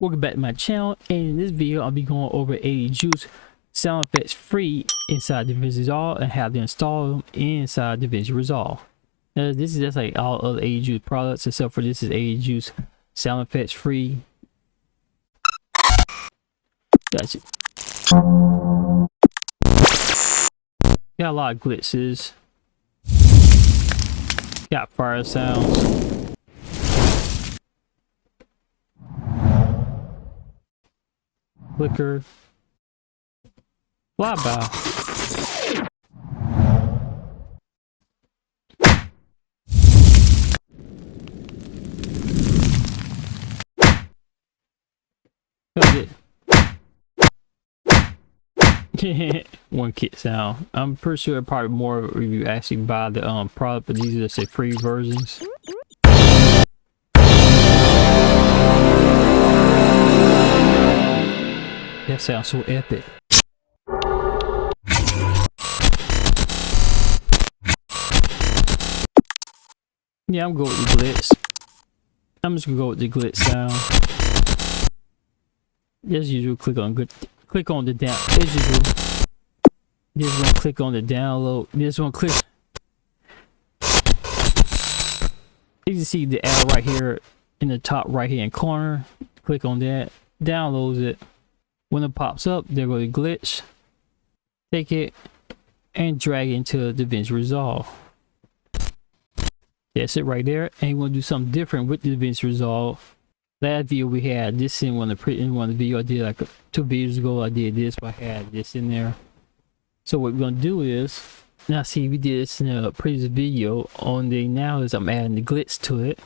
Welcome back to my channel, and in this video I'll be going over AEJuice sound effects free inside DaVinci Resolve and how to install them inside DaVinci Resolve. Now, this is just like all other AEJuice products except for this is AEJuice sound effects free. Gotcha. Got a lot of glitches. Got fire sounds. Flicker. Flyby. That's it. One kit sound. I'm pretty sure probably more if you actually buy the product, but these are just the free versions. That sounds so epic. Yeah, I'm going with the glitz. I'm just gonna go with the glitz sound. As usual, click on the down. As usual, just gonna click on the download. Just gonna click. You can see the arrow right here in the top right hand corner. Click on that. Downloads it. When it pops up, there go the glitch. Take it and drag it into DaVinci Resolve. That's it right there. And we're gonna do something different with the DaVinci Resolve. Last video we had this in one of the video I did like 2 videos ago. I did this, but I had this in there. So what we're gonna do is, now see we did this in a previous video. On the now is I'm adding the glitch to it.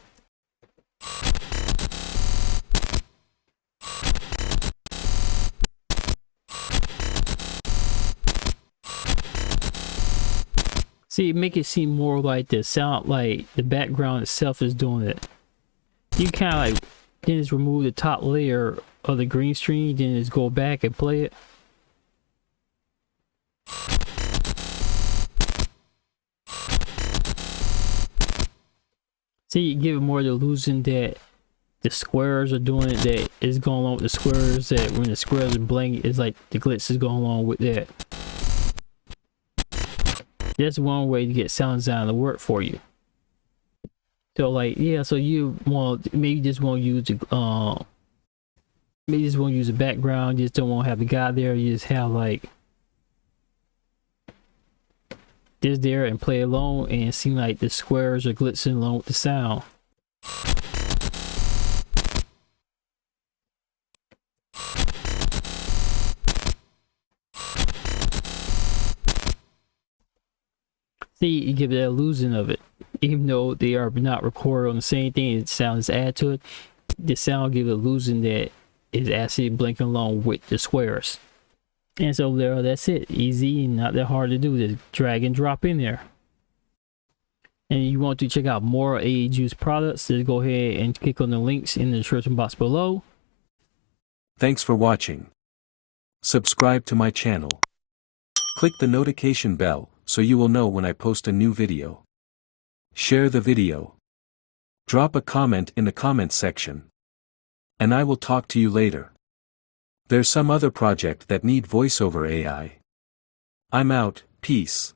See, make it seem more like the sound, like the background itself is doing it. You kind of like, then just remove the top layer of the green screen, then just go back and play it. See, you give it more the illusion that the squares are doing it, that is going along with the squares, that when the squares are blank, it's like the glitch is going along with that. That's one way to get sound design to work for you. So like, yeah, so you want, maybe just want to use the maybe just want to use the background, you just don't want to have the guy there, you just have like this there and play along and it seem like the squares are glitzing along with the sound. See, you give that illusion of it. Even though they are not recorded on the same thing, the sound is added to it. The sound gives an illusion that is actually blinking along with the squares. And so there, that's it. Easy and not that hard to do. Just drag and drop in there. And you want to check out more AEJuice products, just go ahead and click on the links in the description box below. Thanks for watching. Subscribe to my channel. Click the notification bell so you will know when I post a new video. Share the video. Drop a comment in the comments section. And I will talk to you later. There's some other project that need voiceover AI. I'm out, peace.